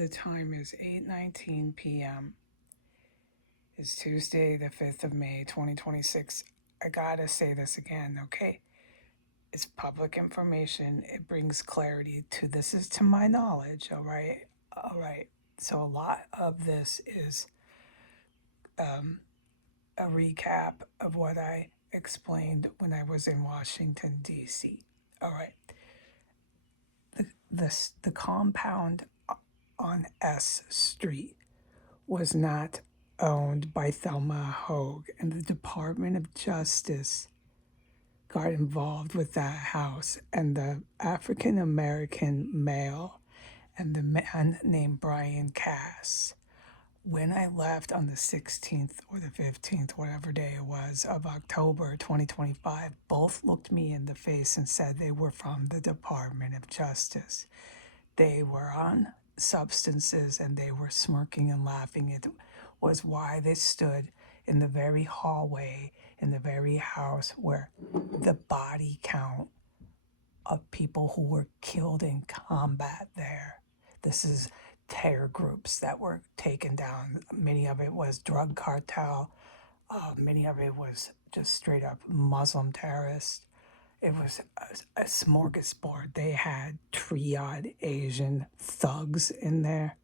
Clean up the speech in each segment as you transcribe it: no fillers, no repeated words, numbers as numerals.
The time is 8:19 p.m. It's Tuesday, the 5th of May, 2026. I gotta say this again, okay? It's public information. It brings clarity to this is to my knowledge, all right? All right. So a lot of this is a recap of what I explained when I was in Washington, D.C. All right. The compound on S Street was not owned by Thelma Hogue, and the Department of Justice got involved with that house, and the African American male and the man named Brian Cass. When I left on the 16th or the 15th, whatever day it was, of October 2025, both looked me in the face and said they were from the Department of Justice. They were on substances and they were smirking and laughing. It was why they stood in the very hallway, in the very house where the body count of people who were killed in combat there. This is terror groups that were taken down. Many of it was drug cartel. Many of it was just straight up Muslim terrorists. It was a smorgasbord. They had triad Asian thugs in there.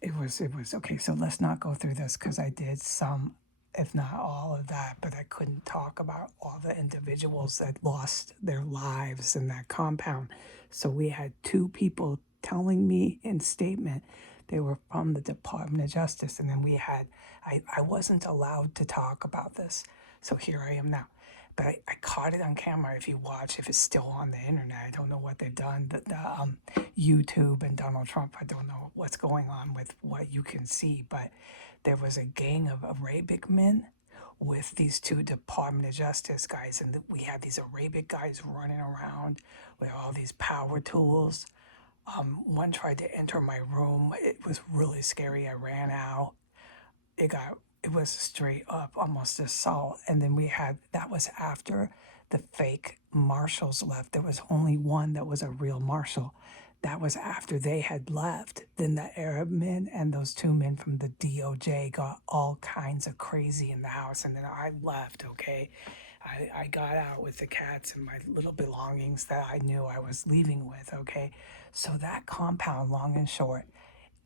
It was okay. So let's not go through this because I did some, if not all of that, but I couldn't talk about all the individuals that lost their lives in that compound. So we had two people telling me in statement they were from the Department of Justice, and then we had I wasn't allowed to talk about this, so here I am now. But I caught it on camera. If you watch, if it's still on the internet, I don't know what they've done. The YouTube and Donald Trump, I don't know what's going on with what you can see, but there was a gang of Arabic men with these two Department of Justice guys, and we had these Arabic guys running around with all these power tools. One tried to enter my room. It was really scary. I ran out. It was straight up almost assault. And then we had that was after the fake marshals left. There was only one that was a real marshal. That was after they had left. Then the Arab men and those two men from the DOJ got all kinds of crazy in the house. And then I left, okay? I got out with the cats and my little belongings that I knew I was leaving with, okay? So that compound, long and short,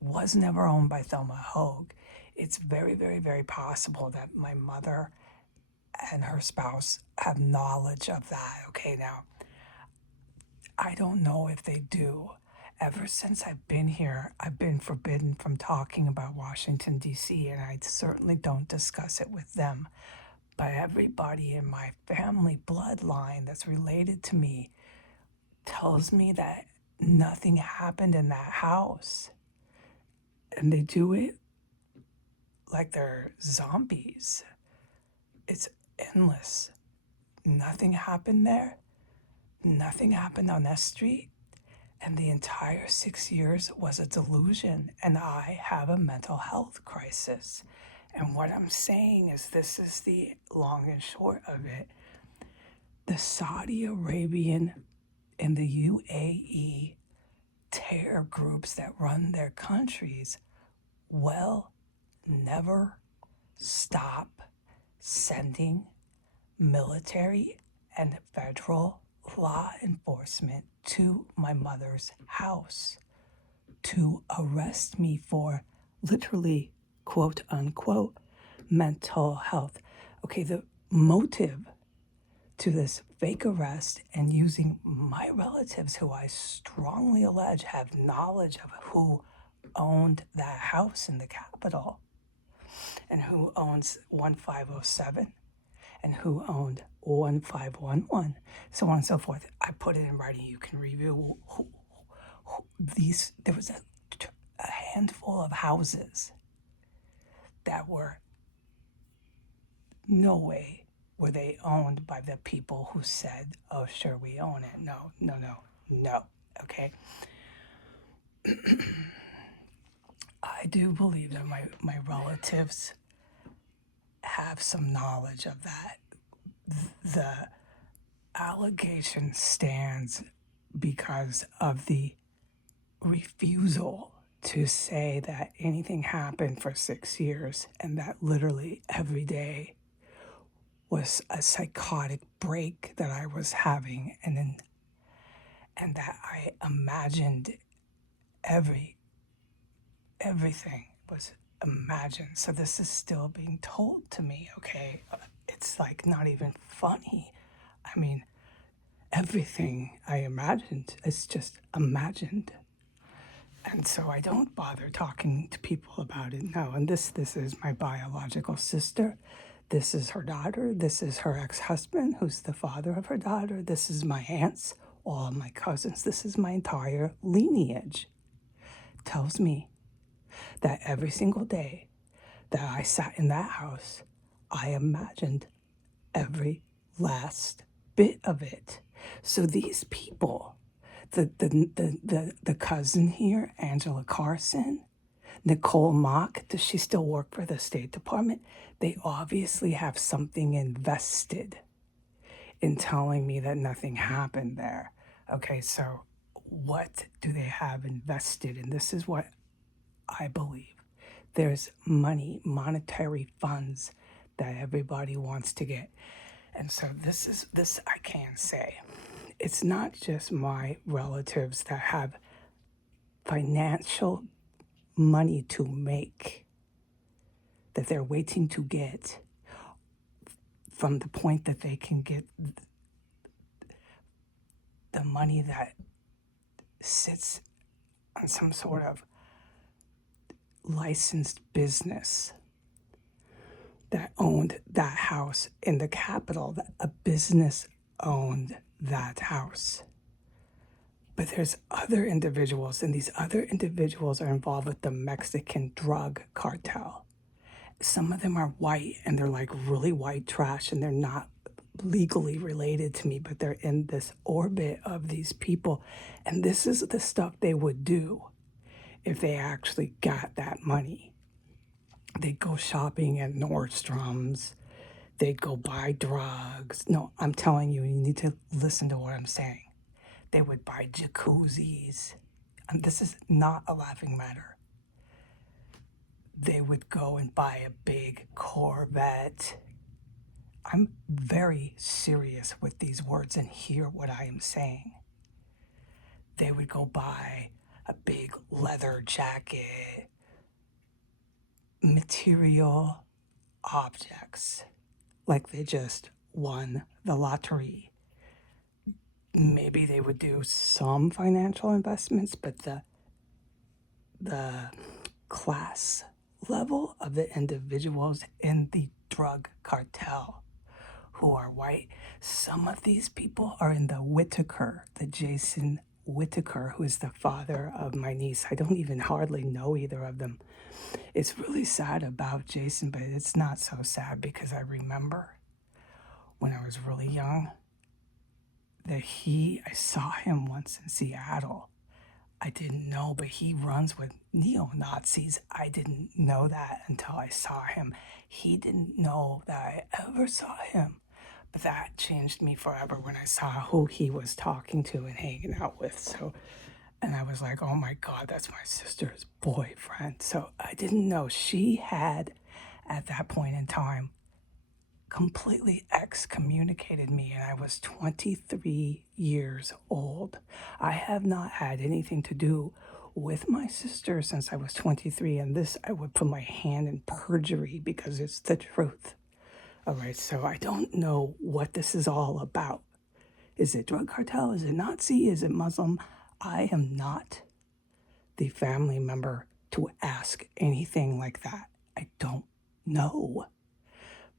was never owned by Thelma Hogue. It's very, very, very possible that my mother and her spouse have knowledge of that. Okay, now, I don't know if they do. Ever since I've been here, I've been forbidden from talking about Washington, D.C., and I certainly don't discuss it with them. But everybody in my family bloodline that's related to me tells me that nothing happened in that house. And they do it like they're zombies. It's endless. Nothing happened there. Nothing happened on that street. And the entire 6 years was a delusion. And I have a mental health crisis. And what I'm saying is this is the long and short of it. The Saudi Arabian and the UAE terror groups that run their countries will never stop sending military and federal law enforcement to my mother's house to arrest me for literally, quote unquote, mental health. Okay, the motive to this fake arrest and using my relatives, who I strongly allege have knowledge of who owned that house in the Capitol and who owns 1507 and who owned 1511, so on and so forth. I put it in writing. You can review who these. There was a handful of houses that were no way were they owned by the people who said, oh, sure, we own it. No, no, no, no. Okay. I do believe that my relatives have some knowledge of that. The allegation stands because of the refusal to say that anything happened for 6 years and that literally every day was a psychotic break that I was having, and that I imagined every everything was imagined. So this is still being told to me, okay? It's like not even funny. I mean, everything I imagined is just imagined. And so I don't bother talking to people about it. No, and this is my biological sister. This is her daughter. This is her ex-husband, who's the father of her daughter. This is my aunts, all of my cousins. This is my entire lineage. Tells me that every single day that I sat in that house, I imagined every last bit of it. So these people, the cousin here, Angela Carson, Nicole Mock, does she still work for the State Department? They obviously have something invested in telling me that nothing happened there. Okay, so what do they have invested? And this is what I believe. There's money, monetary funds that everybody wants to get. And so this I can say. It's not just my relatives that have financial money to make that they're waiting to get from the point that they can get the money that sits on some sort of licensed business that owned that house in the capital, that a business owned that house. But there's other individuals, and these other individuals are involved with the Mexican drug cartel. Some of them are white, and they're like really white trash, and they're not legally related to me, but they're in this orbit of these people. And this is the stuff they would do if they actually got that money. They'd go shopping at Nordstrom's. They'd go buy drugs. No, I'm telling you, you need to listen to what I'm saying. They would buy jacuzzis. And this is not a laughing matter. They would go and buy a big Corvette. I'm very serious with these words and hear what I am saying. They would go buy a big leather jacket, material objects, like they just won the lottery. Maybe they would do some financial investments, but the class level of the individuals in the drug cartel who are white, some of these people are in the Whitaker, the Jason Whitaker, who is the father of my niece. I don't even hardly know either of them. It's really sad about Jason, but it's not so sad because I remember when I was really young that I saw him once in Seattle. I didn't know, but he runs with neo-Nazis. I didn't know that until I saw him. He didn't know that I ever saw him. But that changed me forever when I saw who he was talking to and hanging out with. So, and I was like, oh my God, that's my sister's boyfriend. So I didn't know she had, at that point in time, completely excommunicated me, and I was 23 years old. I have not had anything to do with my sister since I was 23, and this I would put my hand in perjury because it's the truth. All right, so I don't know what this is all about. Is it drug cartel? Is it Nazi? Is it Muslim? I am not the family member to ask anything like that. I don't know.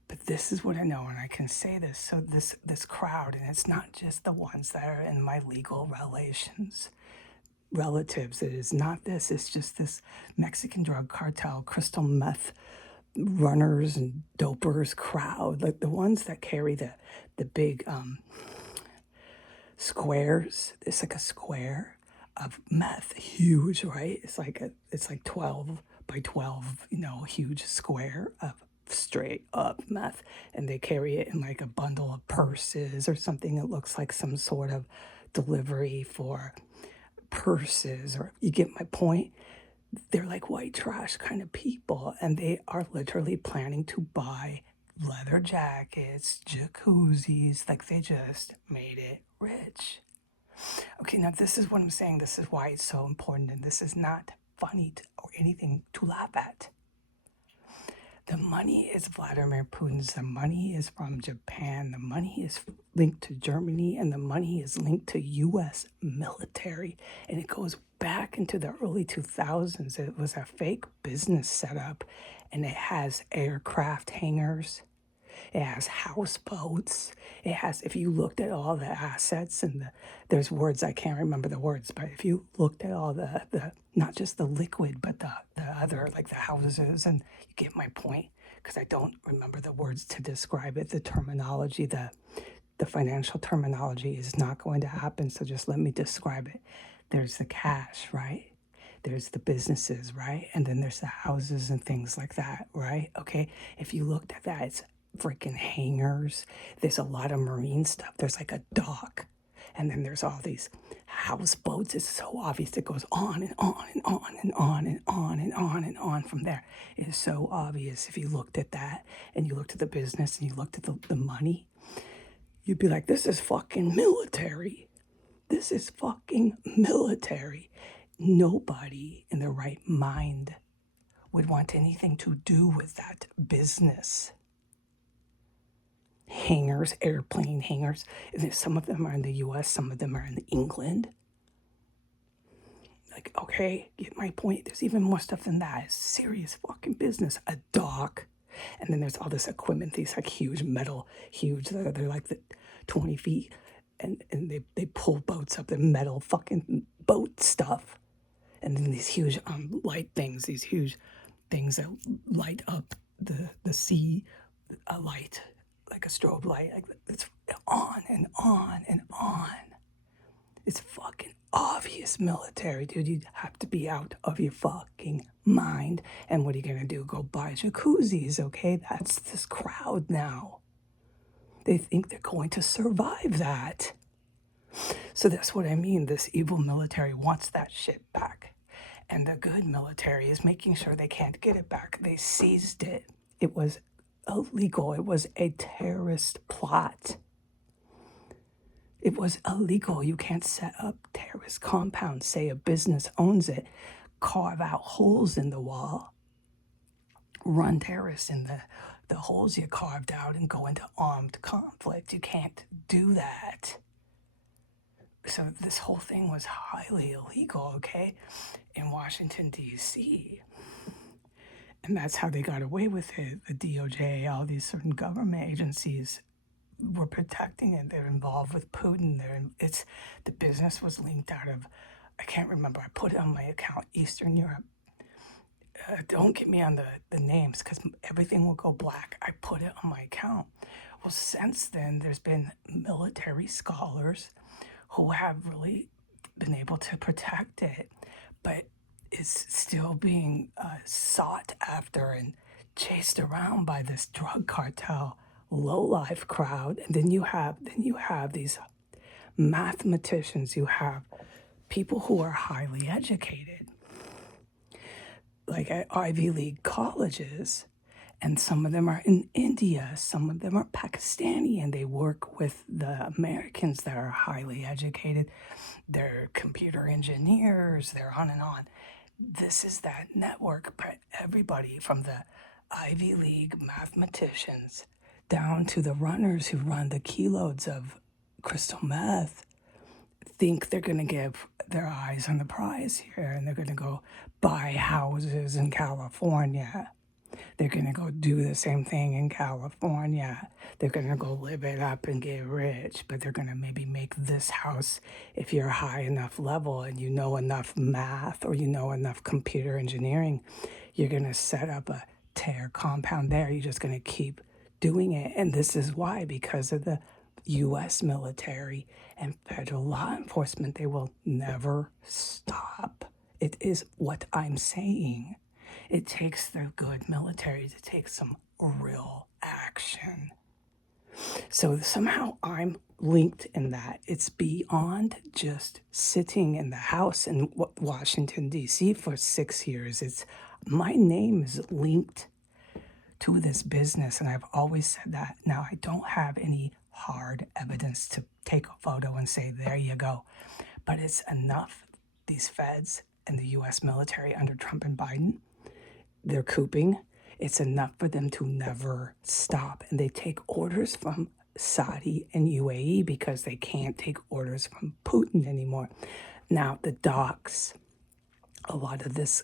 But this is what I know, and I can say this. So this crowd, and it's not just the ones that are in my legal relatives. It is not this. It's just this Mexican drug cartel, crystal meth runners and dopers crowd, like the ones that carry the big squares. It's like a square of meth, huge, right? It's like 12 by 12, huge square of straight up meth, and they carry it in like a bundle of purses or something. It looks like some sort of delivery for purses, or you get my point. they're like white trash kind of people, and they are literally planning to buy leather jackets, jacuzzis, like they just made it rich. Okay, now this is what I'm saying. This is why it's so important, and this is not funny or anything to laugh at. The money is Vladimir Putin's. The money is from Japan. The money is linked to Germany, and the money is linked to U.S. military. And it goes back into the early 2000s. It was a fake business setup, and it has aircraft hangars. It has houseboats. It has, if you looked at all the assets and there's words, I can't remember the words, but if you looked at all the not just the liquid, but the other, like the houses, and you get my point, because I don't remember the words to describe it, the terminology, the financial terminology is not going to happen, so just let me describe it. There's the cash, right? There's the businesses, right? And then there's the houses and things like that, right? Okay, if you looked at that, it's freaking hangars. There's a lot of marine stuff. There's like a dock. And then there's all these houseboats. It's so obvious. It goes on and on and on and on and on and on and on from there. It is so obvious if you looked at that and you looked at the business and you looked at the money. You'd be like, this is fucking military. This is fucking military. Nobody in their right mind would want anything to do with that business. Hangars, airplane hangars. Some of them are in the US, some of them are in England. Like, okay, get my point. There's even more stuff than that. It's serious fucking business. A dock. And then there's all this equipment, these like huge metal, they're like the 20 feet. And they pull boats up, the metal fucking boat stuff. And then these huge light things, these huge things that light up the sea, a light, like a strobe light. Like it's on and on and on. It's fucking obvious military, dude. You have to be out of your fucking mind. And what are you gonna do? Go buy jacuzzis, okay? That's this crowd now. They think they're going to survive that. So that's what I mean. This evil military wants that shit back. And the good military is making sure they can't get it back. They seized it. It was illegal. It was a terrorist plot. It was illegal. You can't set up terrorist compounds. Say a business owns it, carve out holes in the wall, run terrorists in the holes you carved out and go into armed conflict. You can't do that. So this whole thing was highly illegal, okay, in Washington, D.C. And that's how they got away with it. The DOJ, all these certain government agencies were protecting it. They're involved with Putin. The business was linked out of, I can't remember. I put it on my account, Eastern Europe. Don't get me on the names because everything will go black. I put it on my account. Well, since then, there's been military scholars who have really been able to protect it, but it's still being sought after and chased around by this drug cartel low-life crowd. And then you have these mathematicians, you have people who are highly educated, like at Ivy League colleges, and some of them are in India, some of them are Pakistani, and they work with the Americans that are highly educated. They're computer engineers, they're on and on. This is that network, but everybody from the Ivy League mathematicians down to the runners who run the kilos of crystal meth think they're going to give their eyes on the prize here, and they're going to go buy houses in California. They're going to go do the same thing in California. They're going to go live it up and get rich, but they're going to maybe make this house, if you're a high enough level and you know enough math or you know enough computer engineering, you're going to set up a terror compound there. You're just going to keep doing it. And this is why, because of the U.S. military and federal law enforcement, they will never stop. It is what I'm saying. It takes the good military to take some real action. So somehow I'm linked in that. It's beyond just sitting in the house in Washington, D.C. for 6 years. It's my name is linked to this business, and I've always said that. Now, I don't have any hard evidence to take a photo and say, there you go. But it's enough. These feds and the US military under Trump and Biden, they're cooping. It's enough for them to never stop. And they take orders from Saudi and UAE because they can't take orders from Putin anymore. Now, the docs, a lot of this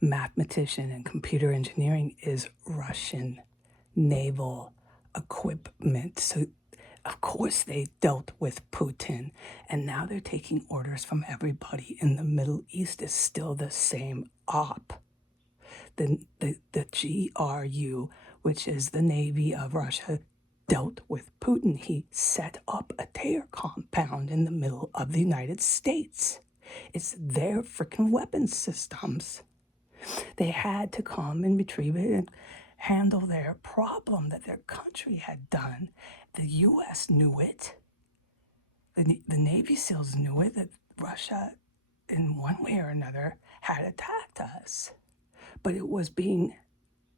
mathematician and computer engineering is Russian naval equipment. So, of course, they dealt with Putin, and now they're taking orders from everybody in the Middle East. Is still the same op. The GRU, which is the Navy of Russia, dealt with Putin. He set up a terror compound in the middle of the United States. It's their freaking weapon systems. They had to come and retrieve it and handle their problem that their country had done. The U.S. knew it. The Navy SEALs knew it, that Russia, in one way or another, had attacked us. But it was being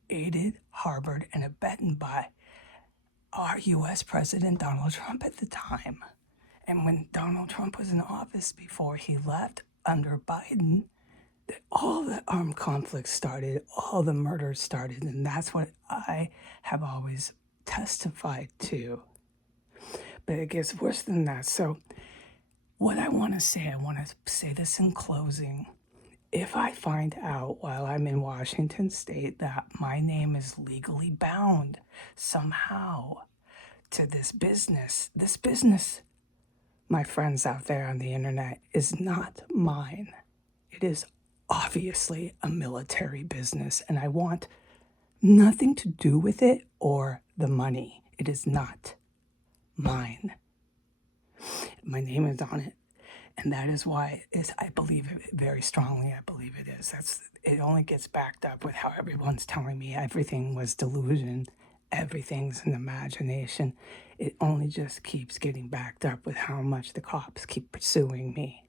aided, harbored, and abetted by our U.S. President Donald Trump at the time. And when Donald Trump was in office before he left under Biden, all the armed conflicts started, all the murders started, and that's what I have always testified to. But it gets worse than that. So, what I want to say this in closing. If I find out while I'm in Washington State that my name is legally bound somehow to this business, my friends out there on the internet, is not mine. It is obviously a military business, and I want nothing to do with it or the money. It is not mine. My name is on it, and that is why I believe it very strongly. I believe it is. It only gets backed up with how everyone's telling me everything was delusion, everything's an imagination. It only just keeps getting backed up with how much the cops keep pursuing me.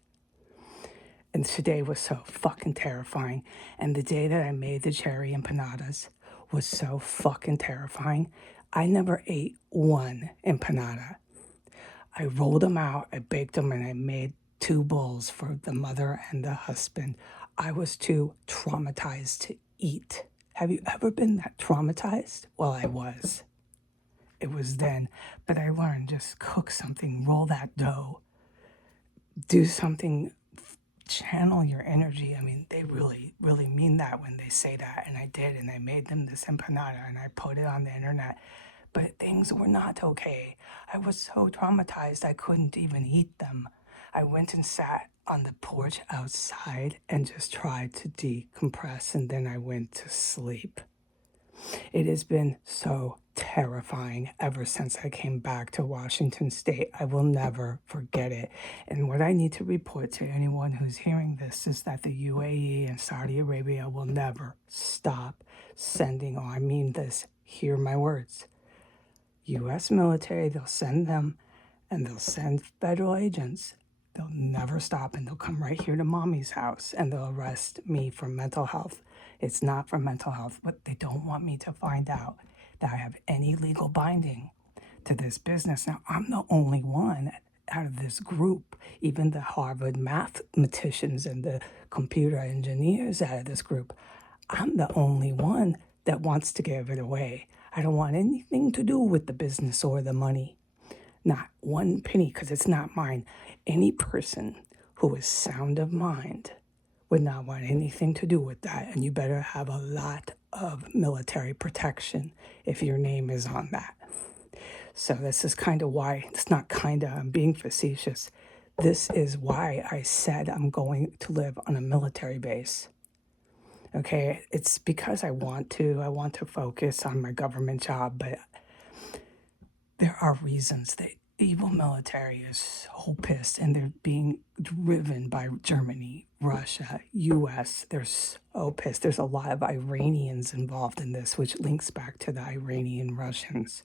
And today was so fucking terrifying. And the day that I made the cherry empanadas was so fucking terrifying. I never ate one empanada. I rolled them out, I baked them, and I made 2 bowls for the mother and the husband. I was too traumatized to eat. Have you ever been that traumatized? Well, I was. It was then. But I learned, just cook something, roll that dough, do something, channel your energy. I mean, they really, really mean that when they say that. And I did, and I made them this empanada, and I put it on the internet. But things were not okay. I was so traumatized I couldn't even eat them. I went and sat on the porch outside and just tried to decompress, and then I went to sleep. It has been so terrifying ever since I came back to Washington State. I will never forget it. And what I need to report to anyone who's hearing this is that the UAE and Saudi Arabia will never stop sending, oh, I mean this, hear my words, U.S. military, they'll send them, and they'll send federal agents. They'll never stop, and they'll come right here to mommy's house, and they'll arrest me for mental health. It's not for mental health, but they don't want me to find out that I have any legal binding to this business. Now, I'm the only one out of this group, even the Harvard mathematicians and the computer engineers out of this group. I'm the only one that wants to give it away. I don't want anything to do with the business or the money. Not one penny, because it's not mine. Any person who is sound of mind would not want anything to do with that. And you better have a lot of military protection if your name is on that. So this is kind of why, it's not kind of, I'm being facetious. This is why I said I'm going to live on a military base. Okay, it's because I want to focus on my government job, but there are reasons. The evil military is so pissed, and they're being driven by Germany, Russia, US. They're so pissed. There's a lot of Iranians involved in this, which links back to the Iranian Russians.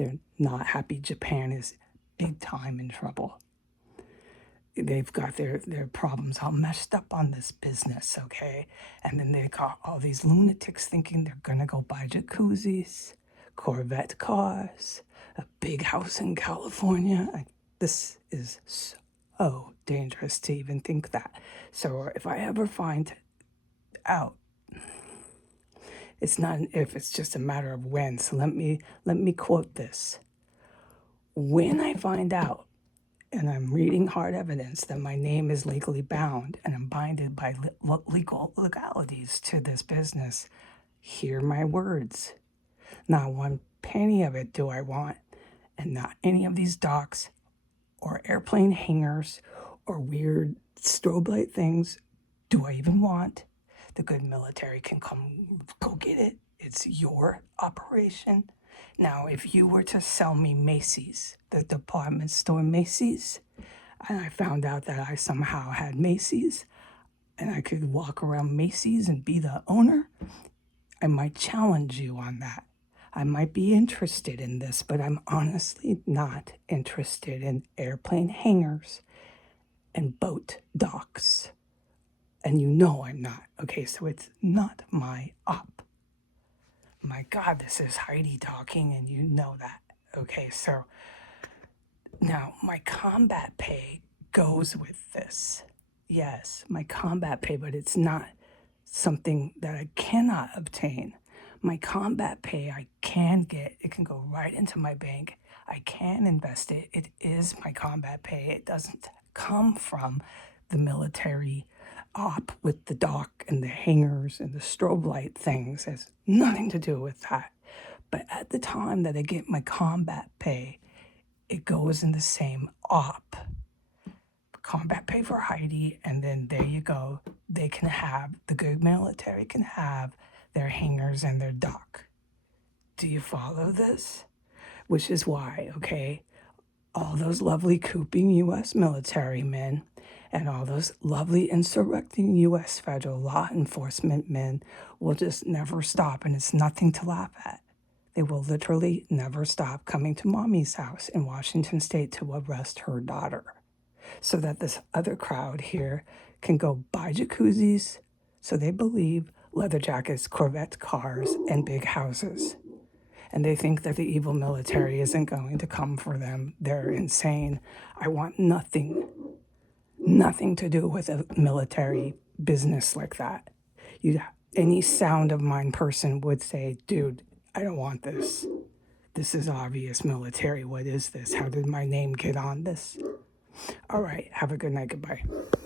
They're not happy. Japan is big time in trouble. They've got their problems all messed up on this business, okay? And then they got all these lunatics thinking they're gonna go buy jacuzzis, Corvette cars, a big house in California. This is so dangerous to even think that. So if I ever find out, it's not an if, it's just a matter of when. So let me quote this. When I find out and I'm reading hard evidence that my name is legally bound and I'm binded by legal legalities to this business, hear my words. Not one penny of it do I want, and not any of these docks or airplane hangars or weird strobe light things do I even want. The good military can come go get it. It's your operation. Now, if you were to sell me Macy's, the department store Macy's, and I found out that I somehow had Macy's and I could walk around Macy's and be the owner, I might challenge you on that. I might be interested in this, but I'm honestly not interested in airplane hangars and boat docks. And you know I'm not. Okay, so it's not my op. My God, this is Heidi talking, and you know that. Okay, so now my combat pay goes with this. Yes, my combat pay, but it's not something that I cannot obtain. My combat pay I can get. It can go right into my bank. I can invest it. It is my combat pay. It doesn't come from the military op with the dock and the hangars and the strobe light things. It has nothing to do with that. But at the time that I get my combat pay, it goes in the same op. Combat pay for Heidi, and then there you go. They can have, the good military can have their hangars and their dock. Do you follow this? Which is why, okay, all those lovely cooping U.S. military men and all those lovely insurrecting U.S. federal law enforcement men will just never stop, and it's nothing to laugh at. They will literally never stop coming to mommy's house in Washington State to arrest her daughter, so that this other crowd here can go buy jacuzzis, so they believe, leather jackets, Corvette cars, and big houses. And they think that the evil military isn't going to come for them. They're insane. I want nothing to do with a military business like that. Any sound of mind person would say, dude, I don't want this. This is obvious military. What is this? How did my name get on this? All right. Have a good night. Goodbye.